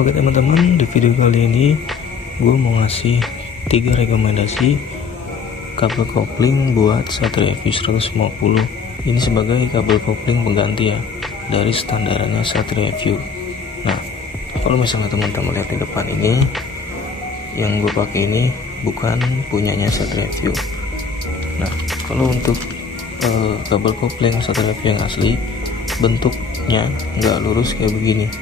Oke teman-teman, di video kali ini gue mau ngasih 3 rekomendasi kabel kopling buat Satria FU 150. Ini sebagai kabel kopling pengganti ya dari standarannya Satria FU. Nah, kalau misalnya teman-teman lihat di depan ini, yang gue pakai ini bukan punyanya Satria FU. Nah, kalau untuk kabel kopling Satria FU yang asli, bentuknya nggak lurus kayak begini,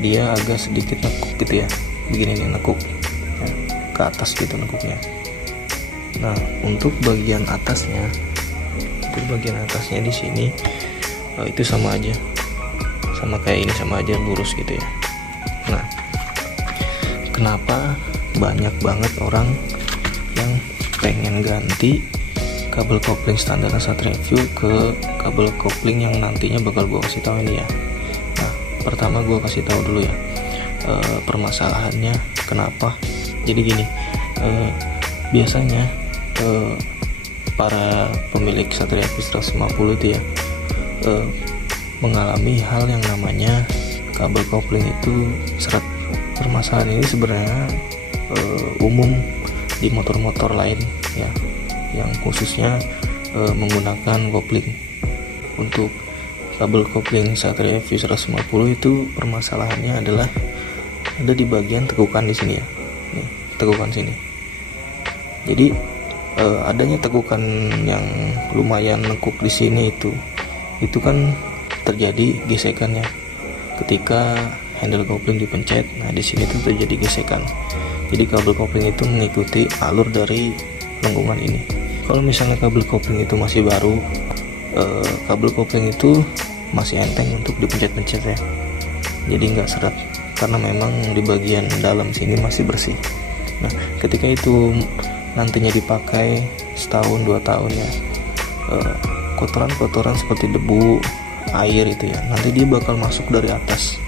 dia agak sedikit nekuk gitu ya, begini nih, nekuk ya, ke atas gitu nekuknya. Nah, untuk bagian atasnya di sini itu sama aja, sama kayak ini, sama aja lurus gitu ya. Nah, kenapa banyak banget orang yang pengen ganti kabel kopling standar Satria FU ke kabel kopling yang nantinya bakal gue kasih tahu ini ya. Nah, pertama gue kasih tahu dulu ya permasalahannya kenapa. Jadi gini, biasanya para pemilik Satria FU 150 itu ya mengalami hal yang namanya kabel kopling itu seret. Permasalahan ini sebenarnya umum di motor-motor lain ya, yang khususnya menggunakan kopling. Untuk kabel kopling Satria FU 150 itu permasalahannya adalah ada di bagian tekukan di sini ya, nih, tekukan sini. Jadi adanya tekukan yang lumayan nekuk di sini itu kan terjadi gesekannya ketika handle kopling dipencet. Nah, di sini tuh terjadi gesekan. Jadi kabel kopling itu mengikuti alur dari lengkungan ini. Kalau misalnya kabel kopling itu masih baru, kabel kopling itu masih enteng untuk dipencet-pencet ya, jadi nggak seret karena memang di bagian dalam sini masih bersih. Nah, ketika itu nantinya dipakai setahun 2 tahun ya, kotoran-kotoran seperti debu, air itu ya, nanti dia bakal masuk dari atas,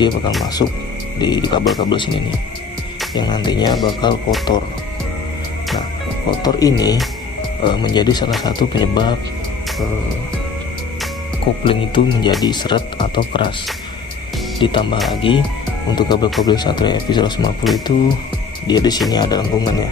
dia bakal masuk di kabel-kabel sini nih, yang nantinya bakal kotor. Nah, kotor ini menjadi salah satu penyebab kopling itu menjadi seret atau keras. Ditambah lagi untuk kabel kopling Satria FU 150 itu dia di sini ada lengkungan ya.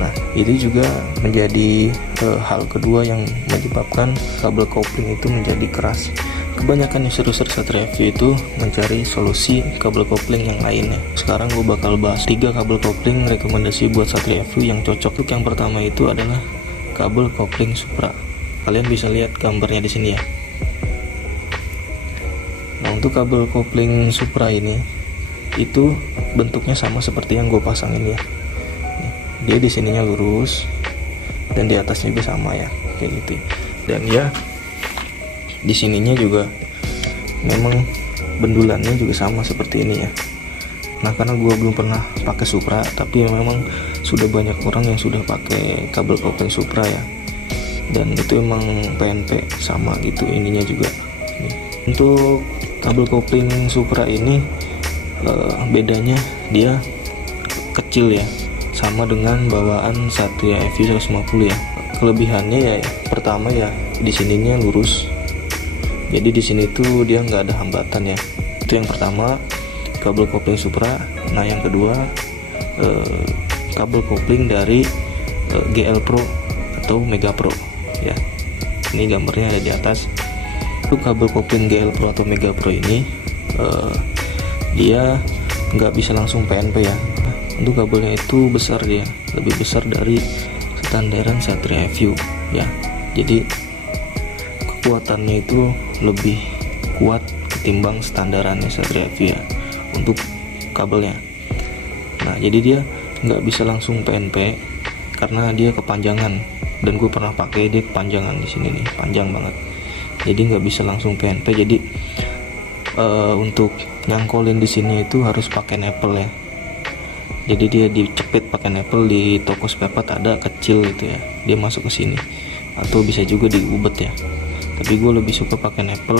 Nah, itu juga menjadi hal kedua yang menyebabkan kabel kopling itu menjadi keras. Kebanyakan user-user Satria FU itu mencari solusi kabel kopling yang lainnya. Sekarang gue bakal bahas 3 kabel kopling rekomendasi buat Satria FU yang cocok. Untuk yang pertama itu adalah kabel kopling Supra. Kalian bisa lihat gambarnya di sini ya. Nah, untuk kabel kopling Supra ini itu bentuknya sama seperti yang gue pasang ini ya. Dia di sininya lurus dan di atasnya juga sama ya, kayak gitu. Dan ya di sininya juga memang bendulannya juga sama seperti ini ya. Nah, karena gue belum pernah pakai Supra, tapi memang sudah banyak orang yang sudah pakai kabel kopling Supra ya, dan itu emang PNP sama gitu ininya juga nih. Untuk kabel kopling Supra ini bedanya dia kecil ya, sama dengan bawaan Satria FU 150 ya. Kelebihannya ya, pertama ya di sininya lurus, jadi di sini tuh dia nggak ada hambatan ya. Itu yang pertama, kabel kopling Supra. Nah, yang kedua kabel kopling dari GL Pro atau Mega Pro ya. Ini gambarnya ada di atas. Untuk kabel kopling GL Pro atau Mega Pro ini dia nggak bisa langsung PNP ya. Untuk kabelnya itu besar, dia lebih besar dari standaran Satria FU ya. Jadi kekuatannya itu lebih kuat ketimbang standarannya Satria FU ya untuk kabelnya. Nah, jadi dia nggak bisa langsung PNP karena dia kepanjangan, dan gue pernah pakai, dia kepanjangan di sini nih, panjang banget, jadi nggak bisa langsung PNP. Jadi untuk nyangkolin di sini itu harus pakai nepel ya. Jadi dia dicepit pakai nepel, di toko spare part ada kecil gitu ya, dia masuk ke sini, atau bisa juga diubet ya. Tapi gue lebih suka pakai nepel,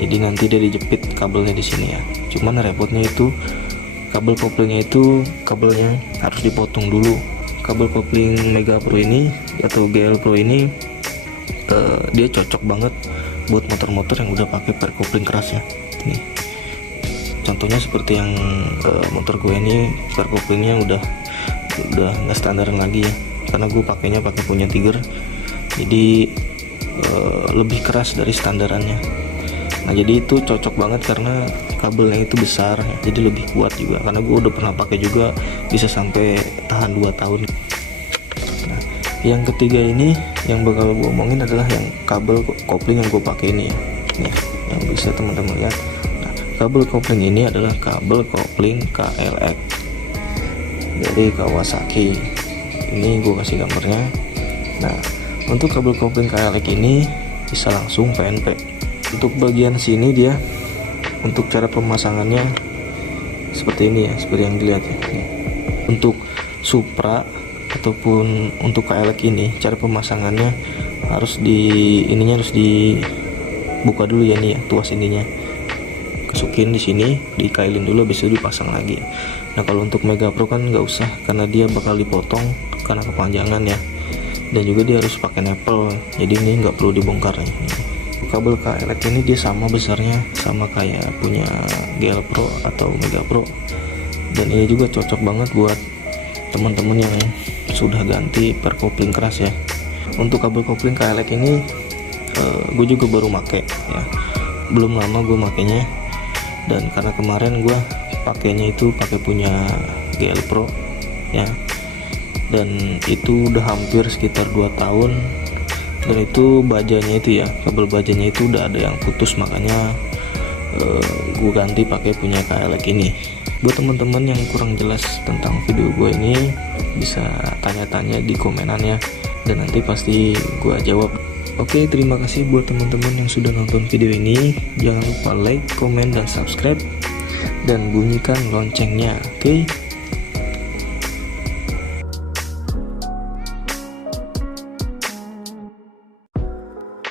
jadi nanti dia dijepit kabelnya di sini ya. Cuman repotnya itu kabel koplingnya itu kabelnya harus dipotong dulu. Kabel kopling Mega Pro ini atau GL Pro ini dia cocok banget buat motor-motor yang udah pakai per kopling keras ya. Nih, Contohnya seperti yang motor gue ini, star couplingnya udah nggak standaran lagi ya, karena gue pakainya pakai punya Tiger, jadi lebih keras dari standarannya. Nah jadi itu cocok banget karena kabelnya itu besar ya, jadi lebih kuat juga, karena gue udah pernah pakai juga, bisa sampai tahan 2 tahun. Nah, yang ketiga ini yang bakal gue omongin adalah yang kabel kopling yang gue pakai ini ya. Nih, yang bisa teman-teman lihat. Nah, kabel kopling ini adalah kabel kopling KLX dari Kawasaki. Ini gue kasih gambarnya. Nah, untuk kabel kopling KLX ini bisa langsung PNP. Untuk bagian sini dia, untuk cara pemasangannya seperti ini ya, seperti yang dilihat ya. Untuk Supra ataupun untuk KLX ini, cara pemasangannya harus dibuka dulu ya nih ya, tuas ininya. Masukin di sini, dikailin dulu, habis itu dipasang lagi. Nah kalau untuk Mega Pro kan nggak usah, karena dia bakal dipotong karena kepanjangan ya, dan juga dia harus pakai nepel, jadi ini nggak perlu dibongkar ya. Kabel KLX ini dia sama besarnya, sama kayak punya GL Pro atau Mega Pro, dan ini juga cocok banget buat teman-teman yang sudah ganti per kopling keras ya. Untuk kabel kopling KLX ini gue juga baru make ya, belum lama gue makainya, dan karena kemarin gue pakainya itu pakai punya GL Pro ya, dan itu udah hampir sekitar 2 tahun, dan itu bajanya itu ya, kabel bajanya itu udah ada yang putus, makanya gue ganti pakai punya KLX ini. Buat teman-teman yang kurang jelas tentang video gue ini, bisa tanya-tanya di komenan ya, dan nanti pasti gue jawab. Oke, terima kasih buat teman-teman yang sudah nonton video ini. Jangan lupa like, komen, dan subscribe, dan bunyikan loncengnya. Oke.